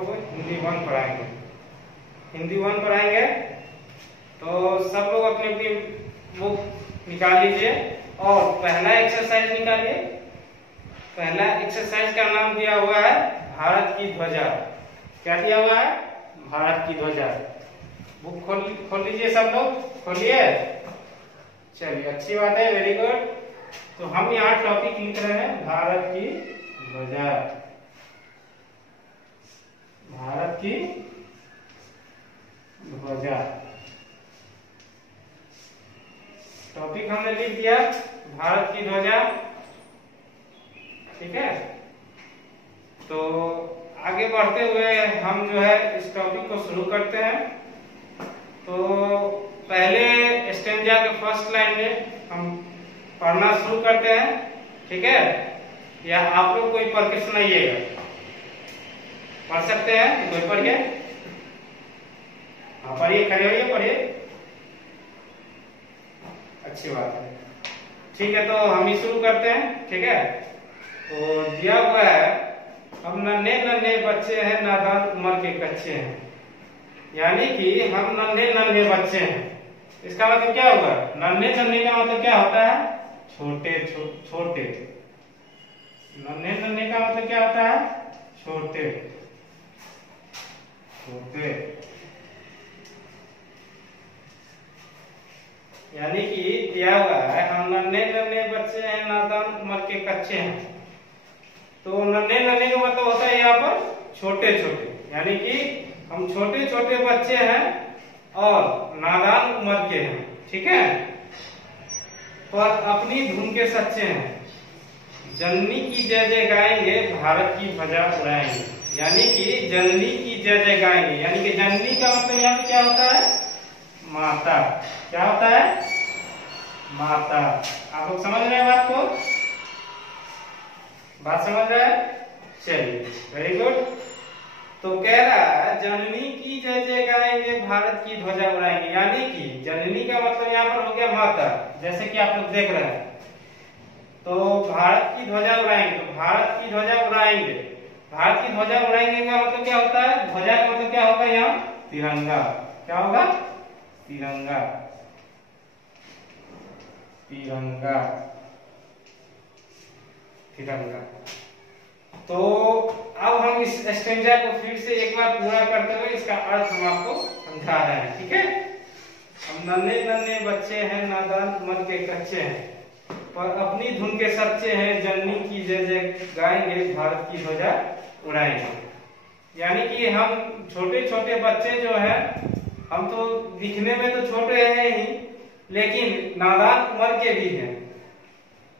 लोग हिंदी 1 पढ़ाएंगे। हिंदी 1 पढ़ाएंगे तो सब लोग अपनी अपनी बुक निकाल लीजिए और पहला एक्सरसाइज निकालिए। पहला एक्सरसाइज का नाम दिया हुआ है भारत की ध्वजा। क्या दिया हुआ है? भारत की ध्वजा। बुक खोल लीजिए, सब लोग खोलिए। चलिए, अच्छी बात है, वेरी गुड। तो हम यहाँ टॉपिक लिख रहे हैं भारत की ध्वजा। भारत की ध्वजा टॉपिक हमने लिख दिया, भारत की ध्वजा। ठीक है, तो आगे बढ़ते हुए हम जो है इस टॉपिक को शुरू करते हैं। तो पहले स्टेंजा के फर्स्ट लाइन में हम पढ़ना शुरू करते हैं। ठीक है, या आप लोग कोई पढ़ के सुनाइएगा? पढ़ सकते हैं? कोई पढ़िए। हाँ, पढ़िए, खड़े होइए, पढ़िए। अच्छी बात है। ठीक है, तो हम ही शुरू करते हैं। ठीक है, तो दिया हुआ है, हम नन्हे नन्हे बच्चे हैं, नादान उम्र के कच्चे हैं। यानी कि हम नन्हे नन्हे बच्चे हैं। इसका मतलब क्या होगा? नन्हे नन्हे का मतलब क्या होता है? छोटे छोटे। नन्हे नन्हे का मतलब क्या होता है? छोटे छोटे। यानी कि दिया हुआ है, हम नन्हे नन्हे बच्चे हैं, नादान उम्र के कच्चे हैं। तो नन्हे नन्हे का मतलब होता है यहाँ पर छोटे छोटे। यानी कि हम छोटे छोटे बच्चे हैं और नादान उम्र के हैं। ठीक है, पर अपनी धुन के सच्चे हैं। जननी की जय जय गाएंगे, भारत की ध्वजा उड़ाएंगे। यानी कि जननी की जय जय गाएंगे। यानी कि जननी का मतलब यहाँ पे क्या होता है? माता। क्या होता है? माता। आप लोग समझ रहे हैं बात को? बात समझ रहे हैं? चलिए, वेरी गुड। तो कह रहा है जननी की जय जय गाएंगे, भारत की ध्वजा उड़ाएंगे। यानी कि जननी का मतलब यहाँ पर हो गया माता, जैसे कि आप लोग देख रहे हैं। तो भारत की ध्वजा उड़ाएंगे, तो भारत की ध्वजा उड़ाएंगे। भारत की ध्वजा उड़ाएंगे का मतलब क्या होता है? ध्वजा का मतलब क्या होगा यहाँ? तिरंगा। क्या होगा? तिरंगा। तिरंगा तिरंगा। तो अब हम इस स्टेंजा को फिर से एक बार पूरा करते हुए इसका अर्थ हम आपको समझा रहे हैं। ठीक है, हम नन्हे नन्हे बच्चे हैं, नादान उम्र के कच्चे हैं, पर अपनी धुन के सच्चे हैं। जननी की जय जय गाएंगे, भारत की ध्वजा उड़ाएंगे। यानी कि हम छोटे छोटे बच्चे जो है, हम तो दिखने में तो छोटे हैं ही, लेकिन नादान उम्र के भी हैं।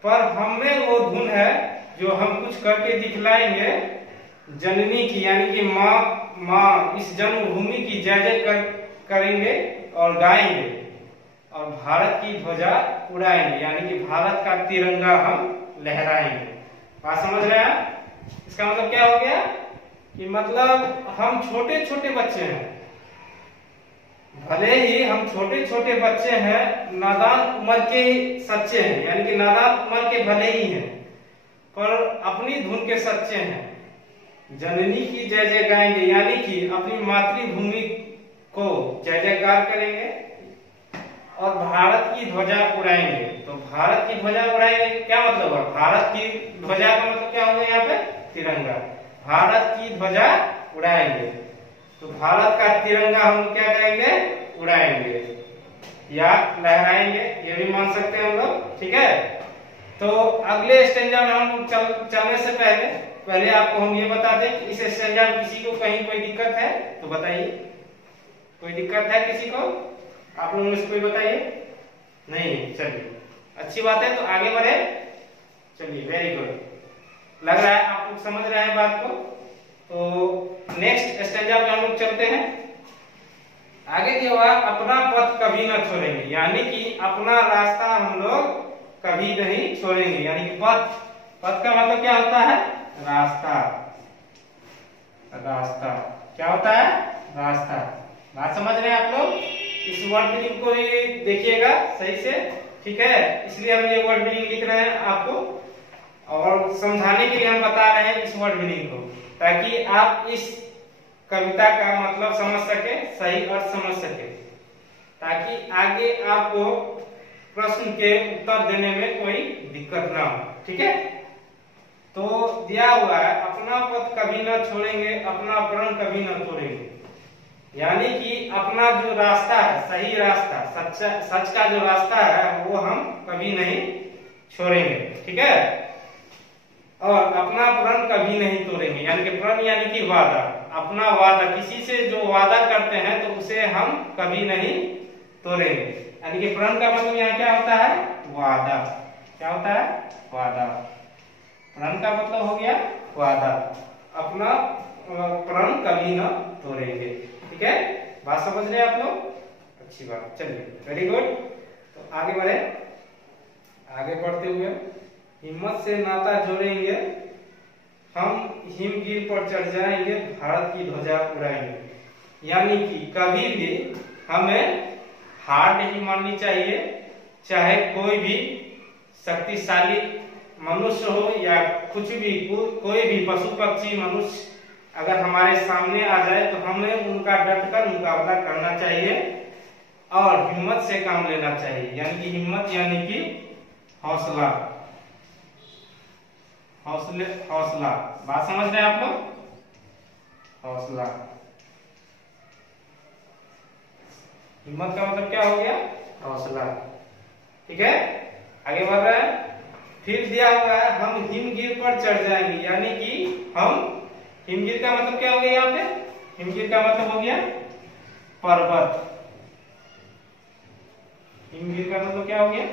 पर हमें वो धुन है जो हम कुछ करके दिखलाएंगे जननी की, यानी कि माँ इस जन्मभूमि की जय जय करेंगे और गाएंगे और भारत की ध्वजा उड़ाएंगे। यानी कि भारत का तिरंगा हम लहराएंगे। बात समझ रहे हैं? इसका मतलब क्या हो गया कि मतलब हम छोटे छोटे बच्चे हैं, भले ही हम छोटे छोटे बच्चे हैं, नादान उम्र के सच्चे हैं। यानी कि नादान उम्र के भले ही हैं, पर अपनी धुन के सच्चे हैं। जननी की जय जय गाएंगे, यानी कि अपनी मातृभूमि को जय जयकार करेंगे और भारत की ध्वजा उड़ाएंगे। तो भारत की ध्वजा उड़ाएंगे क्या मतलब है? भारत की ध्वजा का मतलब क्या होगा यहाँ पे? तिरंगा। भारत की ध्वजा उड़ाएंगे, तो भारत का तिरंगा हम क्या करेंगे? उड़ाएंगे या लहराएंगे, ये भी मान सकते हैं हम लोग। ठीक है, तो अगले स्टेंजा में हम चलने से पहले आपको हम ये बता दें कि इस स्टेंजा में किसी को कहीं कोई दिक्कत है तो बताइए। कोई दिक्कत है किसी को? आप लोगों में से कोई बताइए। नहीं, चलिए, अच्छी बात है। तो आगे बढ़े। चलिए, वेरी गुड। लग रहा है आप लोग समझ रहे हैं बात को। तो नेक्स्ट स्टेंजा पे हम लोग चलते हैं। आगे दिया हुआ, अपना पथ कभी न छोड़ेंगे। यानी कि अपना रास्ता हम लोग कभी नहीं छोड़ेंगे। यानी कि पथ का मतलब क्या होता है? रास्ता। रास्ता क्या होता है? रास्ता। बात समझ रहे हैं आप लोग? इस वर्ड मीनिंग को भी देखिएगा सही से। ठीक है, इसलिए हम ये वर्ड मीनिंग लिख रहे हैं आपको और समझाने के लिए हम बता रहे हैं इस वर्ड मीनिंग को, ताकि आप इस कविता का मतलब समझ सके, सही अर्थ समझ सके, ताकि आगे आपको प्रश्न के उत्तर देने में कोई दिक्कत ना हो। ठीक है, तो दिया हुआ है अपना पथ कभी न छोड़ेंगे, अपना प्रण कभी न तोड़ेंगे। यानी कि अपना जो रास्ता है, सही रास्ता, सच का जो रास्ता है वो हम कभी नहीं छोड़ेंगे। ठीक है, और अपना प्रण कभी नहीं तोड़ेंगे। यानी कि प्रण यानी कि वादा, अपना वादा, किसी से जो वादा करते हैं तो उसे हम कभी नहीं तोड़ेंगे। यानी कि प्रण का मतलब यहाँ क्या होता है? वादा। क्या होता है? वादा। प्रण का मतलब हो गया वादा, अपना प्रण कभी न तोड़ेंगे। ठीक है, बात समझ रहे आप लोग? अच्छी बात, चलिए, वेरी गुड। तो आगे बढ़े, आगे बढ़ते हुए हिम्मत से नाता जोड़ेंगे, हम हिमगिर पर चढ़ जाएंगे, भारत की ध्वजा उड़ाएंगे। यानी कि कभी भी हमें हार नहीं माननी चाहिए, चाहे कोई भी शक्तिशाली मनुष्य हो या कुछ भी, कोई भी पशु पक्षी मनुष्य अगर हमारे सामने आ जाए तो हमें उनका डटकर मुकाबला करना चाहिए और हिम्मत से काम लेना चाहिए। यानी कि हिम्मत यानी कि हौसला, हौसला। बात समझ रहे हैं आप लोग? हौसला। हिम्मत का मतलब क्या हो गया? हौसला। ठीक है, आगे बढ़ रहे हैं। फिर दिया हुआ है हम हिमगिर पर चढ़ जाएंगे। यानी कि हम, हिमगिर का मतलब क्या हो गया यहाँ पे? हिमगिर का मतलब हो गया पर्वत। हिमगिर का मतलब क्या हो गया?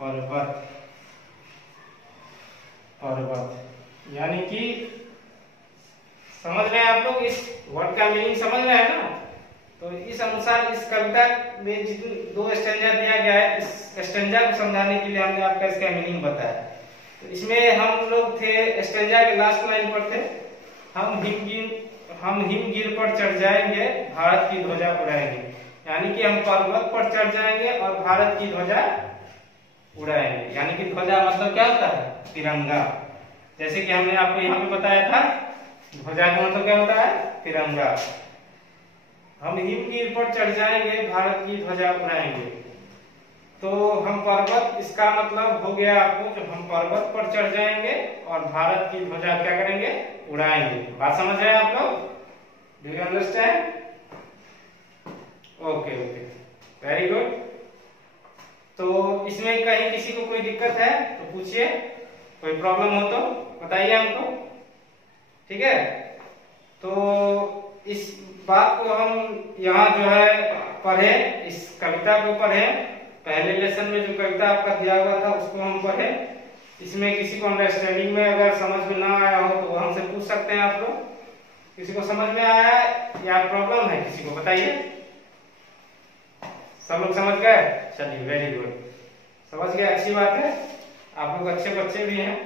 पर्वत। पर्वत यानी कि समझ रहे हैं आप लोग? इस वर्ड का मीनिंग समझ रहे हैं ना? तो इस अनुसार इस कविता में जितने 2 स्टेंजा दिया गया है, इस स्टेंजा को समझाने के लिए हमने आपका इसका मीनिंग बताया। तो इसमें हम लोग थे, स्टेंजा के लास्ट लाइन पर थे, हम हिमगिर पर चढ़ जाएंगे, भारत की ध्वजा उड़ाएंगे। यानी कि हम पर्वत पर चढ़ जाएंगे और भारत की ध्वजा उड़ाएंगे। यानी कि ध्वजा मतलब क्या होता है? तिरंगा। जैसे कि हमने आपको यहाँ पे बताया था, ध्वजा का मतलब क्या होता है? तिरंगा। हम हिमगिर पर चढ़ जाएंगे, भारत की ध्वजा उड़ाएंगे। तो हम पर्वत, इसका मतलब हो गया आपको, जब हम पर्वत पर चढ़ जाएंगे और भारत की ध्वजा क्या करेंगे? उड़ाएंगे। बात समझ रहे हैं आप लोग? Do you understand? Okay okay, very good. तो इसमें कहीं किसी को कोई दिक्कत है तो पूछिए, कोई प्रॉब्लम हो तो बताइए हमको। ठीक है, तो इस बात को हम यहाँ जो है पढ़े, इस कविता को पढ़े। पहले लेसन में जो कविता आपका दिया हुआ था उसको हम पढ़े। इसमें किसी को अंडरस्टैंडिंग में अगर समझ में ना आया हो तो हमसे पूछ सकते हैं आप लोग। किसी को समझ में आया है या प्रॉब्लम है किसी को, बताइए। सब लोग समझ गए? चलिए, वेरी गुड, समझ गए, अच्छी बात है। आप लोग अच्छे बच्चे भी हैं,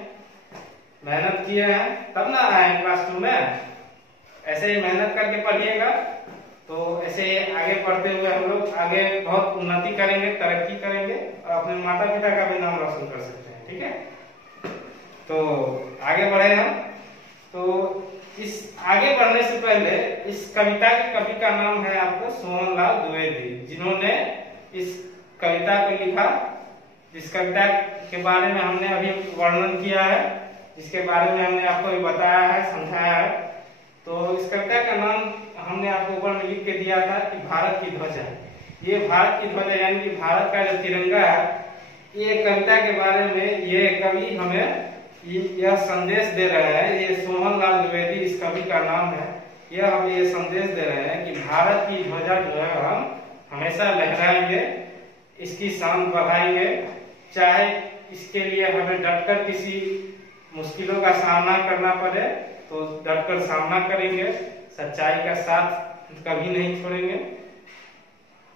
मेहनत किए हैं तब ना आए क्लास 2 में। ऐसे ही मेहनत करके पढ़िएगा तो ऐसे आगे पढ़ते हुए हम लोग आगे बहुत उन्नति करेंगे, तरक्की करेंगे और अपने माता पिता का भी नाम रोशन कर सकते हैं। ठीक है, तो आगे बढ़े हम। तो इस आगे बढ़ने से पहले इस कविता के कवि का नाम है आपको सोहनलाल द्विवेदी, जिन्होंने इस कविता को लिखा, जिस कविता के बारे में हमने अभी वर्णन किया है, जिसके बारे में हमने आपको बताया है, समझाया है। तो इस कविता का नाम हमने आपको ऊपर में लिख के दिया था कि भारत की ध्वजा। ये भारत की ध्वजा यानी कि भारत का जो तिरंगा है, ये कविता के बारे में ये कवि हमें यह संदेश दे रहे हैं। ये सोहनलाल द्विवेदी इस कवि का नाम है। यह हमें ये संदेश दे रहे हैं कि भारत की ध्वजा जो है हम हमेशा लहराएंगे, इसकी शान बढ़ाएंगे, चाहे इसके लिए हमें डटकर किसी मुश्किलों का सामना करना पड़े तो डटकर सामना करेंगे, सच्चाई का साथ कभी नहीं छोड़ेंगे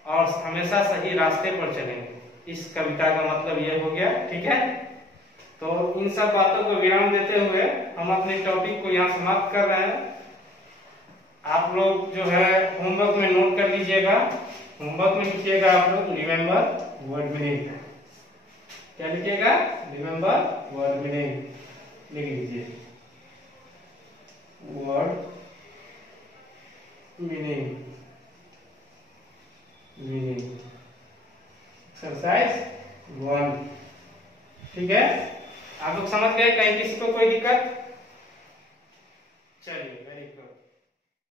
और हमेशा सही रास्ते पर चलेंगे। इस कविता का मतलब ये हो गया। ठीक है, तो इन सब बातों को विराम देते हुए हम अपने टॉपिक को यहाँ समाप्त कर रहे हैं। आप लोग जो है होमवर्क में नोट कर लीजिएगा। होमवर्क में लिखिएगा आप लोग रिमेम्बर वर्ड मीनिंग। क्या लिखिएगा? रिमेम्बर वर्ड मीनिंग लिख लीजिए। Word meaning meaning exercise 1। ठीक है, आप लोग समझ गए? कहीं किसी को कोई दिक्कत? चलिए, वेरी गुड।